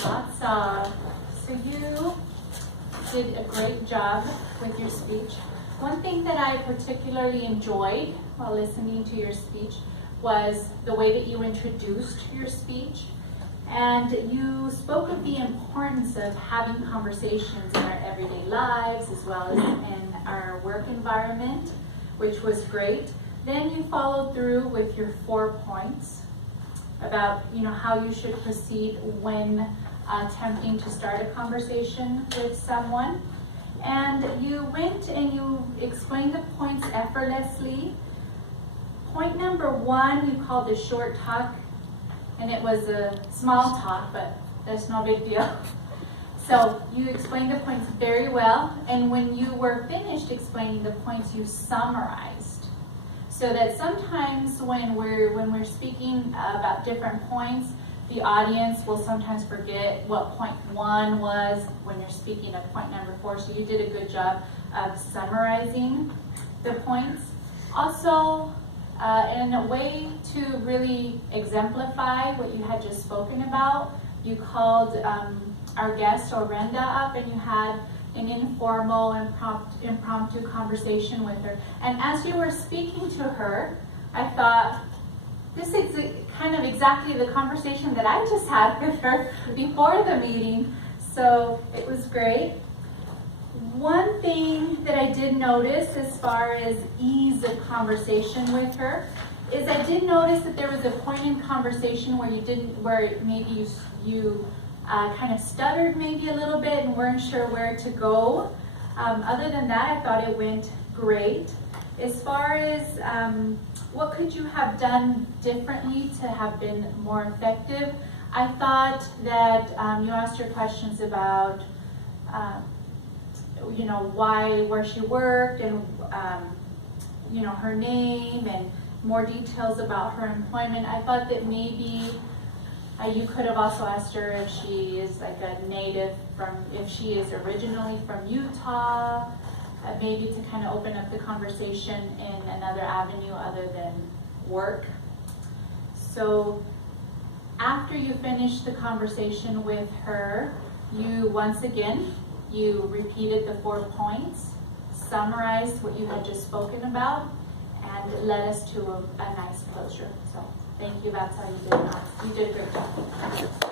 Vatsal. So you did a great job with your speech. One thing that I particularly enjoyed while listening to your speech was the way that you introduced your speech. And you spoke of the importance of having conversations in our everyday lives as well as in our work environment, which was great. Then you followed through with your 4 points about how you should proceed when attempting to start a conversation with someone. And you went and you explained the points effortlessly. Point number 1 you called the short talk, and it was a small talk, but that's no big deal. So you explained the points very well, and when you were finished explaining the points, you summarized. So that sometimes when we're speaking about different points, the audience will sometimes forget what point 1 was when you're speaking of point number 4. So you did a good job of summarizing the points. Also, in a way to really exemplify what you had just spoken about, you called our guest Orenda up, and you had an informal, impromptu conversation with her. And as you were speaking to her, I thought, this is kind of exactly the conversation that I just had with her before the meeting. So it was great. One thing that I did notice as far as ease of conversation with her is I did notice that there was a point in conversation where maybe you kind of stuttered maybe a little bit and weren't sure where to go. Other than that, I thought it went great. As far as what could you have done differently to have been more effective, I thought that you asked your questions about where she worked, and her name, and more details about her employment. I thought that maybe you could have also asked her if she is like a native if she is originally from Utah, maybe to kind of open up the conversation in another avenue other than work. So after you finished the conversation with her, you repeated the 4 points, summarized what you had just spoken about, and led us to a nice closure. So thank you, Vatsal. You did a great job.